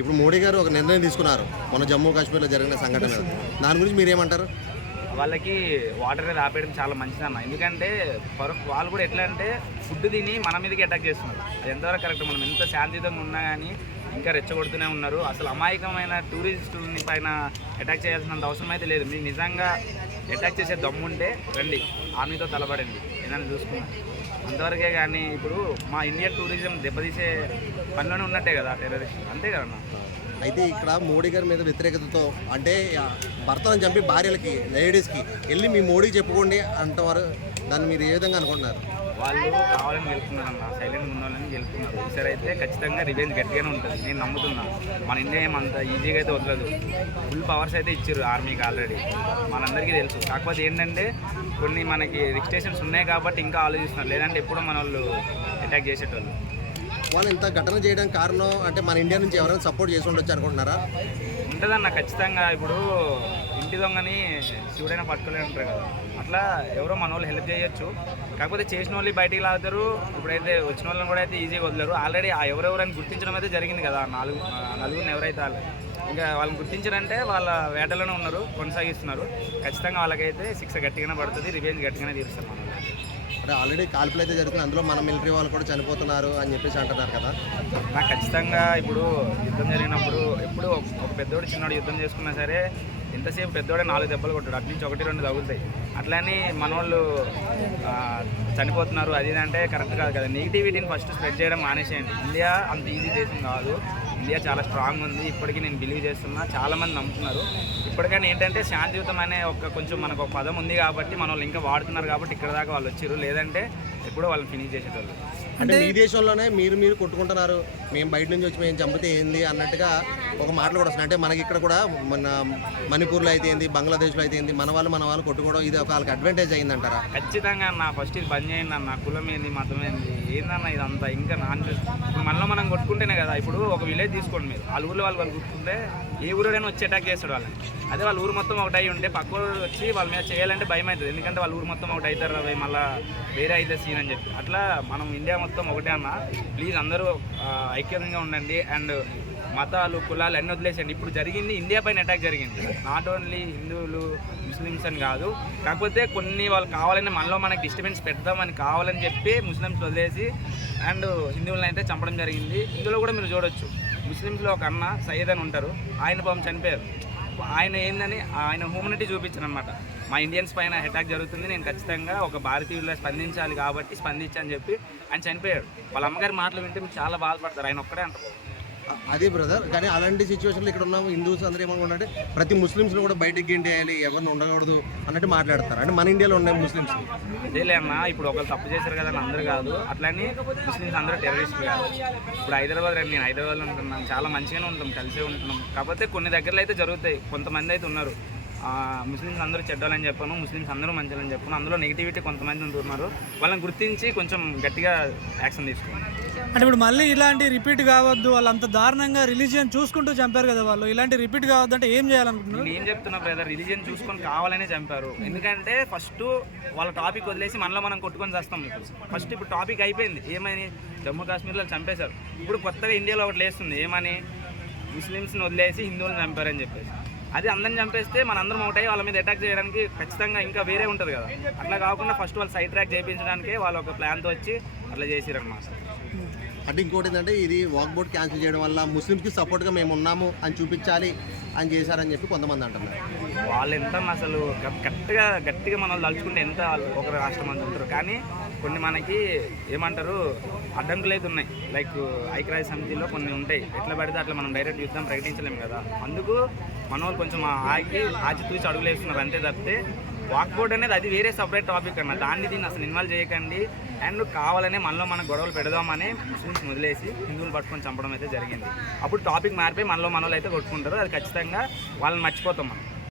ఇప్పుడు మోడీ గారు ఒక నిర్ణయం తీసుకున్నారు మన జమ్మూ కాశ్మీర్లో జరిగిన సంఘటన. దాని గురించి మీరేమంటారు? వాళ్ళకి వాటర్ అనేది ఆపేయడం చాలా మంచిదన్న. ఎందుకంటే వాళ్ళు కూడా ఎట్లా అంటే ఫుడ్ తిని మన మీదకి అటాక్ చేస్తున్నారు. అది ఎంతవరకు కరెక్ట్? మనం ఎంత శాంతియుతంగా ఉన్నా కానీ ఇంకా రెచ్చగొడుతూనే ఉన్నారు. అసలు అమాయకమైన టూరిస్టులని పైన అటాక్ చేయాల్సినంత అవసరం అయితే లేదు. మీకు నిజంగా అటాక్ చేసే దమ్ముంటే రండి, ఆర్మీతో తలపడండి, ఏదైనా చూసుకున్నాం అంతవరకే. కానీ ఇప్పుడు మా ఇండియన్ టూరిజం దెబ్బతీసే పనిలోనే ఉన్నట్టే కదా టెర్రరిస్ట్, అంతే కదన్నా. అయితే ఇక్కడ మోడీ గారి మీద వ్యతిరేకతతో అంటే భర్తలను చంపి భార్యలకి లేడీస్కి వెళ్ళి మీ మోడీకి చెప్పుకోండి అంటవారు, దాన్ని మీరు ఏ విధంగా అనుకుంటున్నారు? వాళ్ళు కావాలని గెలుపుతున్నారన్న, సైలెంట్గా ఉన్న వాళ్ళని గెలుపుతున్నారు. ఈసారి అయితే ఖచ్చితంగా రివెంజ్ గట్టిగానే ఉంటుంది, నేను నమ్ముతున్నా. మన ఇండియా ఏమంత ఈజీగా అయితే వదలదు. ఫుల్ పవర్స్ అయితే ఇచ్చారు ఆర్మీకి ఆల్రెడీ, మనందరికీ తెలుసు. కాకపోతే ఏంటంటే కొన్ని మనకి రిస్ట్రిక్షన్స్ ఉన్నాయి కాబట్టి ఇంకా ఆలోచిస్తున్నారు, లేదంటే ఎప్పుడో మన వాళ్ళు అటాక్ చేసేటోళ్ళు. వాళ్ళు ఇంత ఘటన చేయడానికి కారణం అంటే మన ఇండియా నుంచి ఎవరైనా సపోర్ట్ చేసి ఉండొచ్చు అనుకుంటున్నారా? ఉంటుందన్న ఖచ్చితంగా. ఇప్పుడు ఇంటి దొంగని శివుడైనా పట్టుకోలే ఉంటారు కదా, అట్లా ఎవరో మన వాళ్ళు హెల్ప్ చేయొచ్చు. కాకపోతే చేసిన వాళ్ళు బయటికి లాగుతారు. ఇప్పుడైతే వచ్చిన వాళ్ళని కూడా అయితే ఈజీగా వదిలేరు. ఆల్రెడీ ఆ ఎవరెవరని గుర్తించడం అయితే జరిగింది కదా, నలుగురిని ఎవరైతే ఇంకా వాళ్ళని గుర్తించారంటే వాళ్ళ వేటలోనే ఉన్నారు, కొనసాగిస్తున్నారు. ఖచ్చితంగా వాళ్ళకైతే శిక్ష గట్టిగానే పడుతుంది, రివెంజ్ గట్టిగానే తీరుస్తారు మనం. అంటే ఆల్రెడీ కాల్పులు అయితే జరుగుతుంది, అందులో మన మిలిటరీ వాళ్ళు కూడా చనిపోతున్నారు అని చెప్పేసి అంటున్నారు కదా. నాకు ఖచ్చితంగా ఇప్పుడు యుద్ధం జరిగినప్పుడు ఎప్పుడు ఒక పెద్దోడు చిన్నోడు యుద్ధం చేసుకున్నా సరే ఎంతసేపు పెద్దోడే 4 దెబ్బలు కొట్టాడు, అటు నుంచి 1-2 తగులుతాయి. అట్లని మనోళ్ళు చనిపోతున్నారు అది అంటే కరెక్ట్ కాదు కదా. నెగిటివిటీని ఫస్ట్ స్ప్రెడ్ చేయడం మానేసేయండి. ఇండియా అంత ఈజీ దేశం కాదు, ఇండియా చాలా స్ట్రాంగ్ ఉంది. ఇప్పటికీ నేను బిలీవ్ చేస్తున్నా, చాలామంది నమ్ముతున్నారు. ఇప్పటికైనా ఏంటంటే శాంతియుతం అనే కొంచెం మనకు ఒక పదం ఉంది కాబట్టి మన వాళ్ళు ఇంకా వాడుతున్నారు కాబట్టి ఇక్కడ దాకా వాళ్ళు వచ్చారు, లేదంటే ఎప్పుడో వాళ్ళని ఫినిష్ చేసేటోళ్ళు. అంటే మీ దేశంలోనే మీరు కొట్టుకుంటున్నారు, మేము బయట నుంచి వచ్చి మేము చంపితే ఏంది అన్నట్టుగా ఒక మాటలు కూడా వస్తున్నాయి. అంటే మనకి ఇక్కడ కూడా మన మణిపూర్లో అయితే ఏంది, బంగ్లాదేశ్లో అయితే ఏంది, మన వాళ్ళు కొట్టుకోవడం ఇది ఒక వాళ్ళకి అడ్వాంటేజ్ అయిందంటారా? ఖచ్చితంగా అన్న. ఫస్ట్ ఇది బంద్ చేయండి అన్న. కులం ఏంది, మతం ఏంది, ఏందన్న ఇదంతా ఇంకా ఇప్పుడు మనలో మనం కొట్టుకుంటేనే కదా. ఇప్పుడు ఒక విలేజ్ తీసుకోండి, మీరు వాళ్ళ ఊళ్ళో వాళ్ళు కొట్టుకుంటే ఏ ఊరైనా వచ్చి అటాక్ చేస్తాడు వాళ్ళని. అదే వాళ్ళ ఊరు మొత్తం ఒకటి అయి ఉంటే పక్క ఊరు వచ్చి వాళ్ళ మీద చేయాలంటే భయం అవుతుంది, ఎందుకంటే వాళ్ళ ఊరు మొత్తం ఒకటి అవుతారు అవి మళ్ళీ వేరే అయితే సీన్ అని చెప్పి. అట్లా మనం ఇండియా మొత్తం ఒకటే అన్న. ప్లీజ్ అందరూ ఐక్యంగా ఉండండి. అండ్ మతాలు కులాలు అన్నీ వదిలేసండి. ఇప్పుడు జరిగింది ఇండియా పైన అటాక్ జరిగింది, నాట్ ఓన్లీ హిందువులు ముస్లిమ్స్ అని కాదు. కాకపోతే కొన్ని వాళ్ళు కావాలని మనలో మనకి డిస్టర్బెన్స్ పెడదామని కావాలని చెప్పి ముస్లిమ్స్ వదిలేసి అండ్ హిందువులను అయితే చంపడం జరిగింది. ఇందులో కూడా మీరు చూడొచ్చు, ముస్లిమ్స్లో ఒక అన్న సయ్యద్ అని ఉంటారు, ఆయన పాపం చనిపోయారు. ఆయన ఏందని ఆయన హ్యూమనిటీ చూపించారు అనమాట. మా ఇండియన్స్ పైన అటాక్ జరుగుతుంది, నేను ఖచ్చితంగా ఒక భారతీయుల్లో స్పందించాలి కాబట్టి స్పందించని చెప్పి ఆయన చనిపోయాడు. వాళ్ళ అమ్మగారి మాటలు వింటే మీరు చాలా బాధపడతారు, ఆయన ఒక్కడే అంటారు. అదే బ్రదర్, కానీ అలాంటి సిచ్యువేషన్లో ఇక్కడ ఉన్న హిందూస్ అందరూ ఏమనుకుంటే ప్రతి ముస్లిమ్స్ని కూడా బయటికి గెంటేయాలి, ఎవరిని ఉండకూడదు అన్నట్టు మాట్లాడతారు. అంటే మన ఇండియాలో ఉన్న ముస్లిమ్స్ అదేలే అన్న, ఇప్పుడు ఒకరు తప్పు చేశారు కదా అని అందరూ కాదు, అట్లని ముస్లిమ్స్ అందరూ టెర్రరిస్టులు కాదు. ఇప్పుడు హైదరాబాద్ రండి, నేను హైదరాబాద్లో ఉంటున్నాను, చాలా మంచిగానే ఉంటాం, కలిసే ఉంటున్నాం. కాకపోతే కొన్ని దగ్గరలో అయితే జరుగుతాయి, కొంతమంది అయితే ఉన్నారు ముస్లిమ్స్ అందరూ చెడ్డాలని చెప్పాను, ముస్లిమ్స్ అందరూ మంచిదని చెప్పాను, అందులో నెగిటివిటీ కొంతమంది ఉంటున్నారు. వాళ్ళని గుర్తించి కొంచెం గట్టిగా యాక్షన్ తీసుకోండి. అంటే ఇప్పుడు మళ్ళీ ఇలాంటి రిపీట్ కావద్దు, వాళ్ళు అంత దారుణంగా రిలీజియన్ చూసుకుంటూ చంపారు కదా, వాళ్ళు ఇలాంటి రిపీట్ కావద్దు అంటే ఏం చేయాలనుకుంటున్నారు? నేను ఏం చెప్తున్నా బ్రదర్, రిలీజియన్ చూసుకొని కావాలనే చంపారు. ఎందుకంటే ఫస్ట్ వాళ్ళ టాపిక్ వదిలేసి మనలో మనం కొట్టుకొని చేస్తాం. ఫస్ట్ ఇప్పుడు టాపిక్ అయిపోయింది, ఏమని జమ్మూ కాశ్మీర్లో చంపేశారు. ఇప్పుడు కొత్తగా ఇండియాలో ఒకటి లేస్తుంది, ఏమని ముస్లిమ్స్ని వదిలేసి హిందువులను చంపారని చెప్పేసి. అది అందరిని చంపేస్తే మనందరం ఒకటై వాళ్ళ మీద అటాక్ చేయడానికి ఖచ్చితంగా ఇంకా వేరే ఉంటుంది కదా. అట్లా కాకుండా ఫస్ట్ వాళ్ళు సైడ్ ట్రాక్ చేయించడానికే వాళ్ళు ఒక ప్లాన్తో వచ్చి అట్లా చేసిరన్నమాట. అంటే ఇంకోటి ఏంటంటే ఇది వాక్ బోర్డ్ క్యాన్సిల్ చేయడం వల్ల ముస్లిమ్స్కి సపోర్ట్గా మేము ఉన్నాము అని చూపించాలి అని చేశారని చెప్పి కొంతమంది అంటున్నారు. వాళ్ళు ఎంత అసలు గట్టిగా మనం తలుచుకుంటే ఎంత ఒక రాష్ట్రం మంది ఉంటారు, కానీ కొన్ని మనకి ఏమంటారు అడ్డంకులు అయితే ఉన్నాయి. లైక్ ఐక్యరాజ్య సమితిలో కొన్ని ఉంటాయి, ఎట్లా పడితే అట్లా మనం డైరెక్ట్ యుద్ధం ప్రకటించలేము కదా. అందుకు మన వాళ్ళు కొంచెం ఆచితూచి అడుగులు వేస్తున్నారు అంతే తప్పితే వాక్ బోర్డ్ అనేది అది వేరే సపరేట్ టాపిక్ అన్న, దీన్ని అసలు ఇన్వాల్వ్ చేయకండి. అండ్ కావాలనే మనలో మన గొడవలు పెడదామని ముస్లిమ్స్ వదిలేసి హిందువులు పట్టుకొని చంపడం అయితే జరిగింది. అప్పుడు టాపిక్ మారిపోయి మనలో అయితే కొట్టుకుంటారు, అది ఖచ్చితంగా వాళ్ళని మర్చిపోతాం మనం.